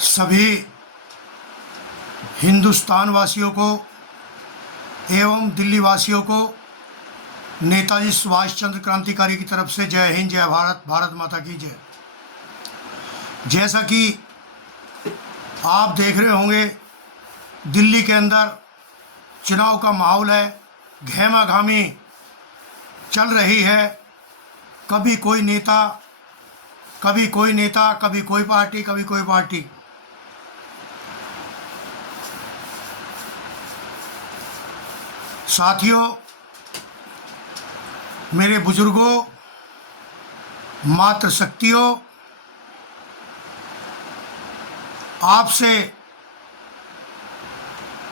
सभी हिंदुस्तान वासियों को एवं दिल्ली वासियों को नेताजी सुभाष चंद्र क्रांतिकारी की तरफ से जय हिंद, जय भारत, भारत माता की जय। जैसा कि आप देख रहे होंगे, दिल्ली के अंदर चुनाव का माहौल है, गहमा घामी चल रही है। कभी कोई नेता, कभी कोई पार्टी, कभी कोई पार्टी। साथियों, मेरे बुजुर्गों, मातृशक्तियों, आपसे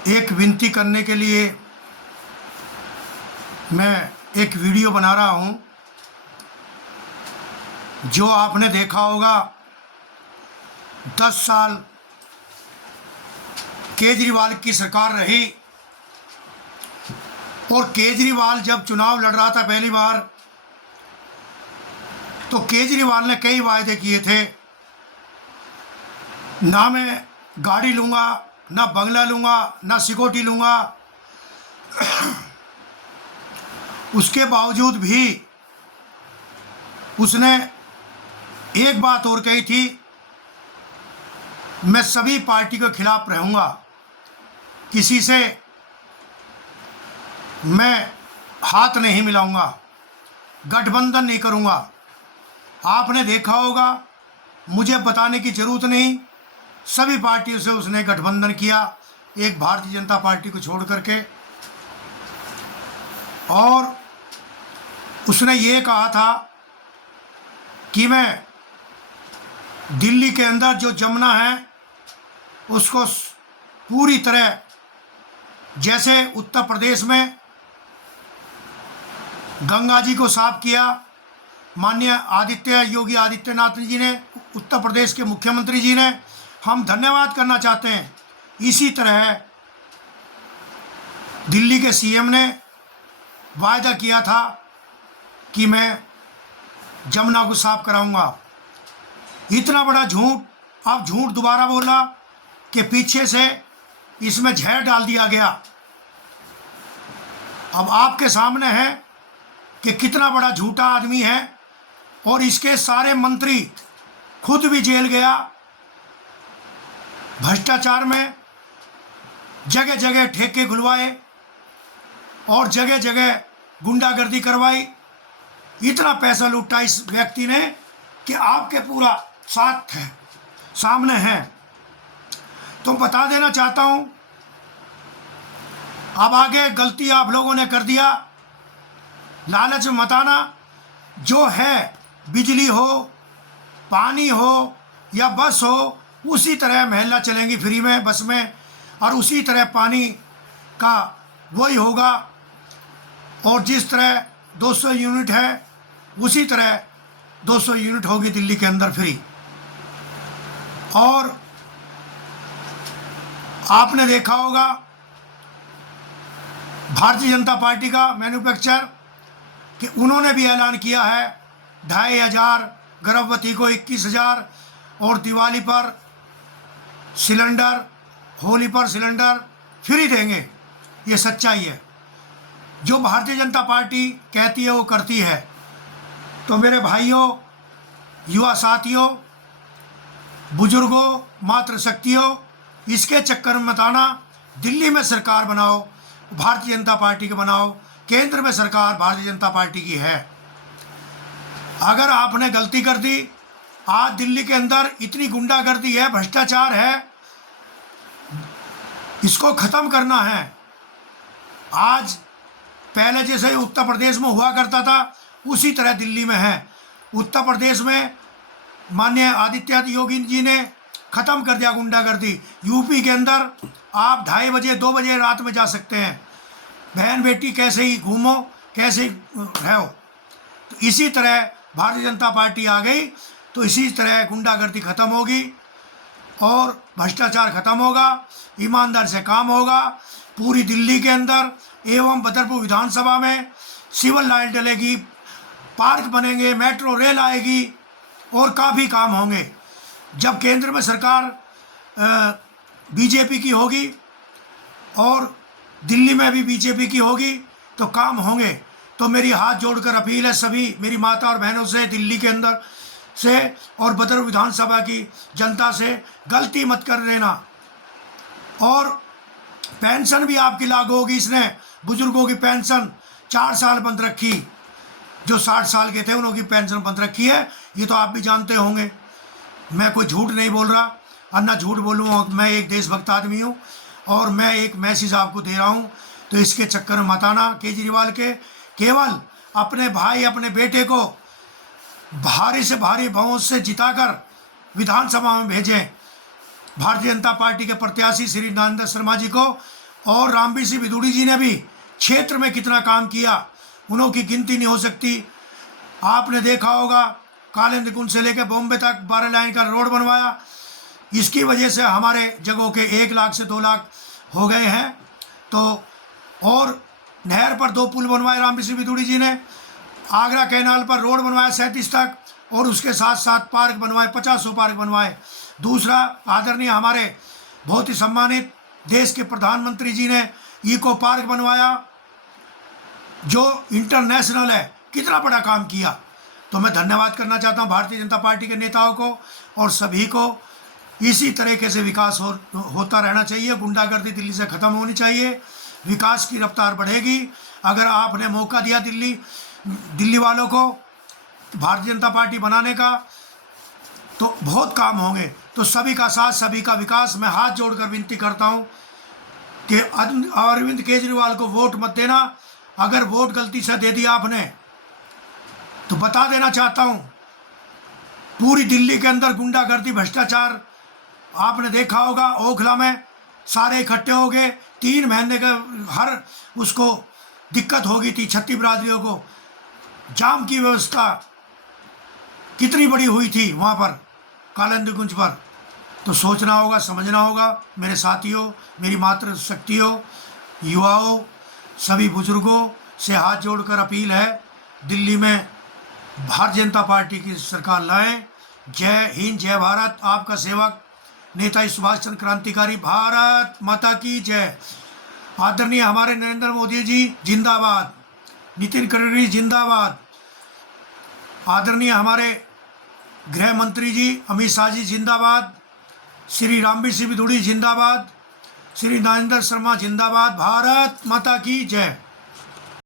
एक विनती करने के लिए मैं एक वीडियो बना रहा हूं। जो आपने देखा होगा, 10 साल केजरीवाल की सरकार रही और केजरीवाल जब चुनाव लड़ रहा था पहली बार, तो केजरीवाल ने कई वायदे किए थे। ना मैं गाड़ी लूँगा, ना बंगला लूँगा, ना सिक्योरिटी लूँगा। उसके बावजूद भी उसने एक बात और कही थी, मैं सभी पार्टी के खिलाफ रहूँगा, किसी से मैं हाथ नहीं मिलाऊंगा, गठबंधन नहीं करूंगा। आपने देखा होगा, मुझे बताने की ज़रूरत नहीं, सभी पार्टियों से उसने गठबंधन किया, एक भारतीय जनता पार्टी को छोड़ करके। और उसने ये कहा था कि मैं दिल्ली के अंदर जो जमुना है उसको पूरी तरह, जैसे उत्तर प्रदेश में गंगा जी को साफ किया माननीय योगी आदित्यनाथ जी ने, उत्तर प्रदेश के मुख्यमंत्री जी ने, हम धन्यवाद करना चाहते हैं। इसी तरह दिल्ली के सीएम ने वायदा किया था कि मैं जमुना को साफ कराऊंगा। इतना बड़ा झूठ, अब झूठ दोबारा बोला कि पीछे से इसमें जहर डाल दिया गया। अब आपके सामने है कि कितना बड़ा झूठा आदमी है, और इसके सारे मंत्री खुद भी जेल गया। भ्रष्टाचार में जगह जगह ठेके खुलवाए और जगह जगह गुंडागर्दी करवाई। इतना पैसा लूटा इस व्यक्ति ने कि आपके पूरा साथ है, सामने है। तो बता देना चाहता हूं, अब आगे गलती आप लोगों ने कर दिया, लालच में मत आना। जो है, बिजली हो, पानी हो या बस हो, उसी तरह महिला चलेंगी फ्री में बस में, और उसी तरह पानी का वही होगा। और जिस तरह 200 यूनिट है, उसी तरह 200 यूनिट होगी दिल्ली के अंदर फ्री। और आपने देखा होगा, भारतीय जनता पार्टी का मैन्युफैक्चर कि उन्होंने भी ऐलान किया है 2500, गर्भवती को 21,000, और दिवाली पर सिलेंडर, होली पर सिलेंडर फ्री देंगे। ये सच्चाई है। जो भारतीय जनता पार्टी कहती है वो करती है। तो मेरे भाइयों, युवा साथियों, बुजुर्गों, मातृशक्तियों, इसके चक्कर में मत आना। दिल्ली में सरकार बनाओ, भारतीय जनता पार्टी की बनाओ। केंद्र में सरकार भारतीय जनता पार्टी की है। अगर आपने गलती कर दी, आज दिल्ली के अंदर इतनी गुंडागर्दी है, भ्रष्टाचार है, इसको खत्म करना है। आज पहले जैसे उत्तर प्रदेश में हुआ करता था, उसी तरह दिल्ली में है। उत्तर प्रदेश में माननीय आदित्यनाथ योगी जी ने खत्म कर दिया गुंडागर्दी। यूपी के अंदर आप 2:30 बजे 2 बजे रात में जा सकते हैं, बहन बेटी कैसे ही घूमो, कैसे ही रहो। तो इसी तरह भारतीय जनता पार्टी आ गई तो इसी तरह गुंडागर्दी खत्म होगी और भ्रष्टाचार खत्म होगा, ईमानदार से काम होगा। पूरी दिल्ली के अंदर एवं बदरपुर विधानसभा में सिविल लाइन डलेगी, पार्क बनेंगे, मेट्रो रेल आएगी और काफ़ी काम होंगे। जब केंद्र में सरकार बीजेपी की होगी और दिल्ली में भी बीजेपी की होगी तो काम होंगे। तो मेरी हाथ जोड़कर अपील है सभी मेरी माता और बहनों से, दिल्ली के अंदर से और भद्र विधानसभा की जनता से, गलती मत कर देना। और पेंशन भी आपकी लागू होगी। इसने बुजुर्गों की पेंशन 4 साल बंद रखी, जो 60 साल के थे उनकी पेंशन बंद रखी है, ये तो आप भी जानते होंगे। मैं कोई झूठ नहीं बोल रहा, और ना झूठ बोलूँ। मैं एक देशभक्त आदमी हूँ और मैं एक मैसेज आपको दे रहा हूँ, तो इसके चक्कर में मत आना केजरीवाल के। केवल अपने भाई अपने बेटे को भारी से भारी बहुमत से जिताकर विधानसभा में भेजें। भारतीय जनता पार्टी के प्रत्याशी श्री नरेंद्र शर्मा जी को, और रामबीर सिंह बिदूड़ी जी ने भी क्षेत्र में कितना काम किया, उनकी गिनती नहीं हो सकती। आपने देखा होगा कालिंदी कुंज से लेकर बॉम्बे तक 12 लाइन का रोड बनवाया। इसकी वजह से हमारे जगहों के 1 लाख से 2 लाख हो गए हैं। तो और नहर पर 2 पुल बनवाए रामबीर सिंह बिदूड़ी जी ने, आगरा कैनाल पर रोड बनवाया 37 तक, और उसके साथ साथ पार्क बनवाए, 50 पार्क बनवाए। दूसरा, आदरणीय हमारे बहुत ही सम्मानित देश के प्रधानमंत्री जी ने इको पार्क बनवाया जो इंटरनेशनल है। कितना बड़ा काम किया। तो मैं धन्यवाद करना चाहता हूं भारतीय जनता पार्टी के नेताओं को और सभी को। इसी तरीके से विकास होता रहना चाहिए। गुंडागर्दी दिल्ली से ख़त्म होनी चाहिए, विकास की रफ्तार बढ़ेगी। अगर आपने मौका दिया दिल्ली वालों को भारतीय जनता पार्टी बनाने का, तो बहुत काम होंगे। तो सभी का साथ, सभी का विकास। मैं हाथ जोड़कर विनती करता हूं कि अरविंद केजरीवाल को वोट मत देना। अगर वोट गलती से दे दिया आपने, तो बता देना चाहता हूं, पूरी दिल्ली के अंदर गुंडागर्दी, भ्रष्टाचार आपने देखा होगा। ओखला में सारे इकट्ठे हो गए, 3 महीने का हर उसको दिक्कत हो गई थी। छत्तीस बिरादरियों को जाम की व्यवस्था कितनी बड़ी हुई थी वहाँ पर कालिंदी कुंज पर। तो सोचना होगा, समझना होगा। मेरे साथियों, मेरी मातृशक्तियों, युवाओं, सभी बुजुर्गों से हाथ जोड़कर अपील है, दिल्ली में भारतीय जनता पार्टी की सरकार लाएं। जय हिंद, जय भारत। आपका सेवक नेताजी सुभाष चंद्र क्रांतिकारी। भारत माता की जय। आदरणीय हमारे नरेंद्र मोदी जी जिंदाबाद, नितिन गडकरी जिंदाबाद, आदरणीय हमारे गृह मंत्री जी अमित शाह जी जिंदाबाद, श्री रामबीर सिंह बिदूड़ी जिंदाबाद, श्री नरेंद्र शर्मा जिंदाबाद। भारत माता की जय।